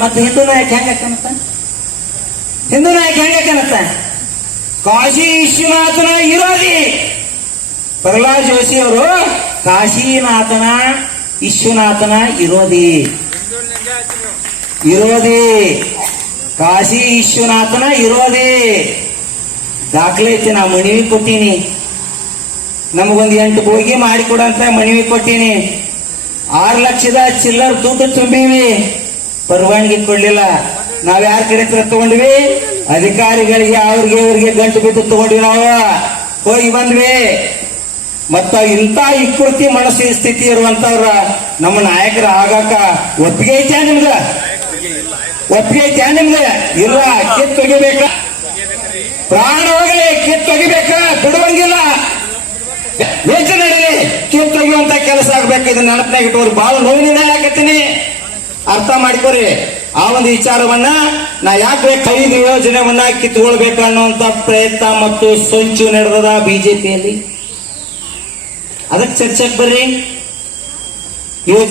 ಮತ್ತೆ ಹಿಂದೂ ನಾಯಕ ಹೆಂಗ ಕಾಣುತ್ತ? ಹಿಂದೂ ನಾಯಕ ಹೆಂಗ ಕಾಶಿ ವಿಶ್ವನಾಥನ ಇರೋದಿ ಪ್ರಹ್ಲಾದ್ ಜೋಶಿ ಅವರು ಕಾಶಿನಾಥನ ವಿಶ್ವನಾಥನ ಇರೋದಿ ಇರೋದಿ ಕಾಶಿ ವಿಶ್ವನಾಥನ ಇರೋದಿ ದಾಖಲೆ ಐತಿ, ನಾ ಮಣಿವಿ ಕೊಟ್ಟೀನಿ. ನಮಗೊಂದು ಎಂಟು ಬೋಗಿ ಮಾಡಿಕೊಡಂತ ಮನವಿ ಕೊಟ್ಟೀನಿ. ಆರು ಲಕ್ಷದ ಚಿಲ್ಲರ್ ದುಡ್ಡು ತುಂಬೀವಿ. ಪರವಾನಗಿ ಕೊಡ್ಲಿಲ್ಲ. ನಾವ್ ಯಾರ ಕಡೆ ಹತ್ರ ತಗೊಂಡ್ವಿ? ಅಧಿಕಾರಿಗಳಿಗೆ, ಅವ್ರಿಗೆ, ಇವ್ರಿಗೆ ಗಂಟು ಬಿದ್ದು ತಗೊಂಡ್ವಿ ನಾವು. ಹೋಗಿ ಬಂದ್ವಿ. ಮತ್ತ ಇಂಥ ಇಕ್ಕೃತಿ ಮನಸ್ಸಿ ಸ್ಥಿತಿ ಇರುವಂತವ್ರ ನಮ್ಮ ನಾಯಕರ ಆಗಾಕ ಒಪ್ಪಿಗೆ ಐತ್ಯಾ ನಿಮ್ಗ? ಒಪ್ಪಿಗೆ ಐತ್ಯಾ ನಿಮ್ಗ? ಇಲ್ಲ ಕಿತ್ ತೆಗಿಬೇಕ? ಪ್ರಾಣ ಹೋಗಲಿ ಕಿತ್ ತೆಗಿಬೇಕ? ಬಿಡುವಂಗಿಲ್ಲ. ಯೋಚನೆ ನಡೀಲಿ ಕಿತ್ ತೊಗಿಯುವಂತ ಕೆಲಸ ಆಗ್ಬೇಕು. ಇದನ್ನ ನೆನಪಿನಾಗ ಇಟ್ಟವ್ರು ಬಹಳ ನೋವಿನಿಂದ ಹೇಳಕತ್ತೀನಿ ಅರ್ಥ ಮಾಡ್ಕೋರಿ. ಆ ಒಂದು ವಿಚಾರವನ್ನ ನಾ ಯಾಕೆ ಖರೀದಿ ಯೋಜನೆವನ್ನ ಕಿತ್ಕೊಳ್ಬೇಕು ಅನ್ನುವಂತ ಪ್ರಯತ್ನ ಮತ್ತು ಸಂಚು ನಡೆದದ ಬಿಜೆಪಿಯಲ್ಲಿ? ಅದಕ್ಕೆ ಚರ್ಚೆಗೆ ಬರ್ರಿ.